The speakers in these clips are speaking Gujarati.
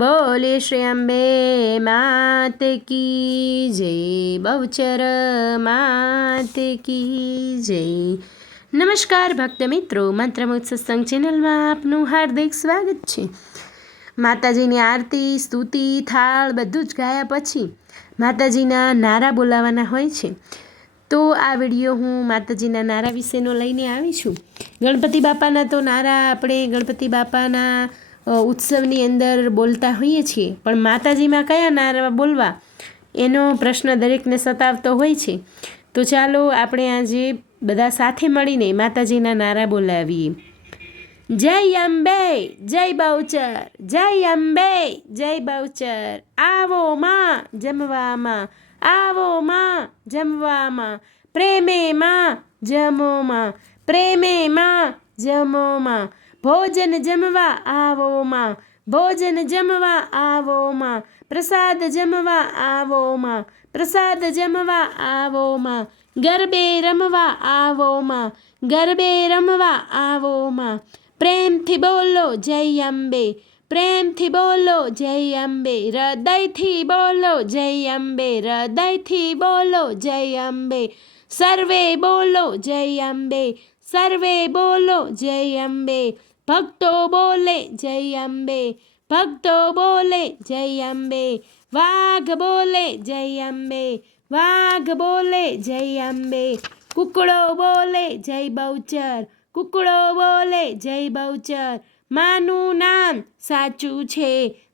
બોલે શ્રી અંબે માત કી જય, બહુચર માત કી જય। નમસ્કાર ભક્ત મિત્રો, મંત્રમુગ્ધ સત્સંગ ચેનલમાં આપનું હાર્દિક સ્વાગત છે। માતાજીની આરતી, સ્તુતિ, થાળ બધું જ ગાયા પછી માતાજીના નારા બોલાવાના હોય છે। તો આ વિડીયો હું માતાજીના નારા વિશેનો લઈને આવી છું। ગણપતિ બાપાના તો નારા આપણે ગણપતિ બાપાના ઉત્સવની અંદર બોલતા હોઈએ છીએ, પણ માતાજીમાં કયા નારા બોલવા એનો પ્રશ્ન દરેકને સતાવતો હોય છે। તો ચાલો આપણે આજે બધા સાથે મળીને માતાજીના નારા બોલાવીએ। જય અંબે, જય બહુચર, જય અંબે, જય બહુચર। આવો માં જમવામાં, આવો માં જમવામાં, પ્રેમે માં જમો માં, પ્રેમે માં જમો માં। ભોજન જમવા આવો માં, ભોજન જમવા આવો માં, પ્રસાદ જમવા આવો માં, પ્રસાદ જમવા આવો માં। ગરબે રમવા આવો માં, ગરબે રમવા આવો માં। પ્રેમથી બોલો જય અંબે, પ્રેમથી બોલો જય અંબે, હૃદયથી બોલો જય અંબે, હૃદયથી બોલો જય અંબે। સર્વે બોલો જય અંબે, સર્વે બોલો જય અંબે। ભક્તો બોલે જય અંબે, ભક્તો બોલે જય અંબે। વાઘ બોલે જય અંબે, વાઘ બોલે જય અંબે। કુકડો બોલે જય બહુચર, કુકડો બોલે જય બહુચર। માનું નામ સાચું છે,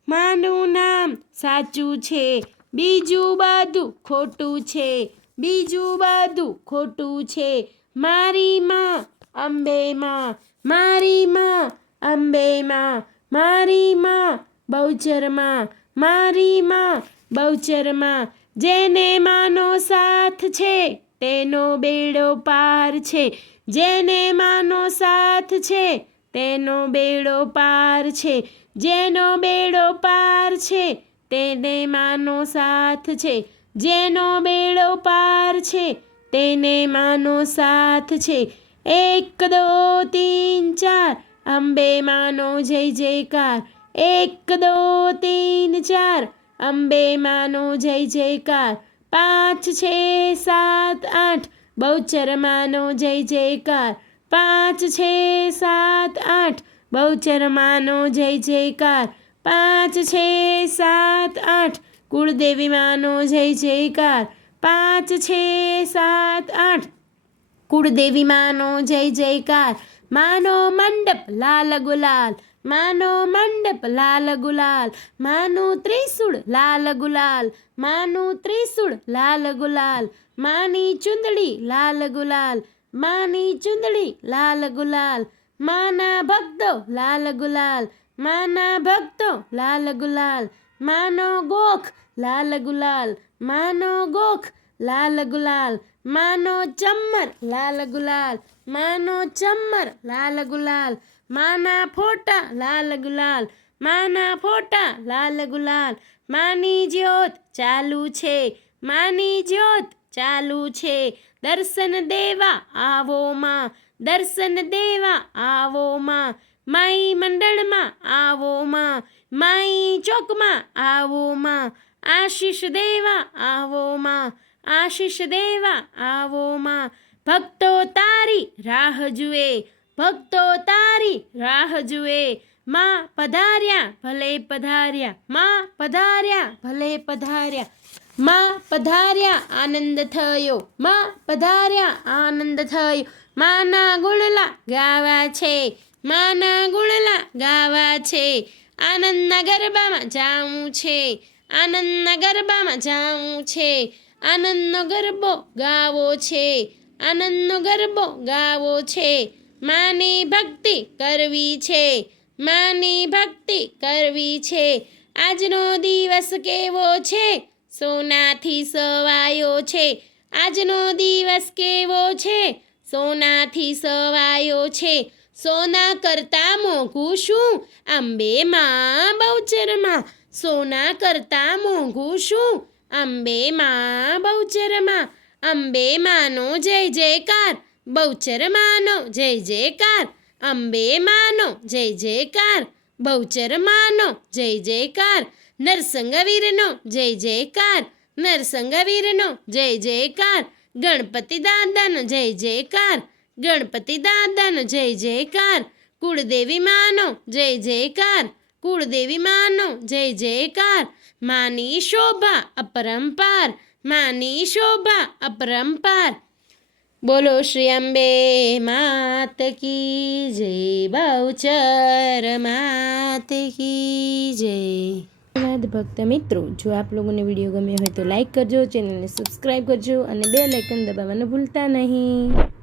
માનું નામ સાચું છે, બીજું બધું ખોટું છે, બીજું બધું ખોટું છે। મારી માં અંબે માં, મારી માં અંબે માં, મારી માં બહુચર માં, મારી માં બહુચર માં। જેને માનો સાથ છે તેનો બેડો પાર છે, જેને માનો સાથ છે તેનો બેડો પાર છે, જેનો બેડો પાર છે તેને માનો સાથ છે, જેનો બેડો પાર છે તેને માનો સાથ છે। 1 2 3 4 અંબે માનો જય જયકાર, 1 2 3 4 અંબે માનો જય જયકાર। 5 6 7 8 બહુચર માનો જય જયકાર, 5 6 7 8 બહુચર માનો જય જયકાર। 5 6 7 8 કુળદેવી માનો જય જયકાર, 5 6 7 8 કુળદેવી માનો જય જયકાર। માનો મંડપ લાલ ગુલાલ, માનો મંડપ લાલ ગુલાલ, માનું ત્રિશૂળ લાલ ગુલાલ, માનું ત્રિશૂળ લાલ ગુલાલ। માની ચુંદડી લાલ ગુલાલ, માની ચુંદડી લાલ ગુલાલ। માના ભક્તો લાલ ગુલાલ, માના ભક્તો લાલ ગુલાલ। માનો ગોખ લાલ ગુલાલ, માનો ગોખ લાલ ગુલાલ। માનો ચમ્મર લાલ ગુલાલ, માનો ચમ્મર લાલ ગુલાલ। માના ફોટા લાલ ગુલાલ, માના ફોટા લાલ ગુલાલ। માની જ્યોત ચાલુ છે, માની જ્યોત ચાલુ છે, દર્શન દેવા આવો માં, દર્શન દેવા આવો માં। માઈ મંડળમાં આવો માં, માઈ ચોકમાં આવો માં, આશીષ દેવા આવો માં, આશીષ દેવા આવો માં। ભક્તો તારી રાહ જુએ, ભક્તો તારી રાહ જુએ। માં પધાર્યા ભલે પધાર્યા, માં પધાર્યા ભલે પધાર્યા, માં પધાર્યા આનંદ થયો, માં પધાર્યા આનંદ થયો। માના ગુણલા ગાવા છે, માના ગુણલા ગાવા છે, આનંદના ગરબામાં જાવું છે, આનંદના ગરબામાં જાવું છે। આનંદનો ગરબો ગાવો છે, આનંદનો ગરબો ગાવો છે। માની ભક્તિ કરવી છે, માની ભક્તિ કરવી છે। આજનો દિવસ કેવો છે, સોનાથી સવાયો છે, આજનો દિવસ કેવો છે, સોનાથી સવાયો છે। સોના કરતા મોંઘું શું અંબે માં બહુચર માં, સોના કરતા મોંઘું શું અંબે માં બહુચર માં। અંબે માનો જય જયકાર, બહુચર માનો જય જયકાર, અંબે માનો જય જયકાર, બહુચર માનો જય જયકાર, નરસંગવીરનો જય જયકાર, નરસંગવીરનો જય જયકાર, ગણપતિ દાદાનો જય જયકાર, ગણપતિ દાદાનો જય જયકાર, કુળદેવી માનો જય જયકાર, કુળદેવી માનો જય જયકાર, માની શોભા અપરંપાર, માની શોભા અપરંપાર. બોલો શ્રી અંબે માત કી જય, બહુચર માત કી જય. ધન્યવાદ ભક્ત મિત્રો. જો આપ લોકોને વિડીયો ગમ્યો હોય તો લાઈક કરજો, ચેનલને સબસ્ક્રાઈબ કરજો અને બેલ આઇકન દબાવવાનું ભૂલતા નહીં.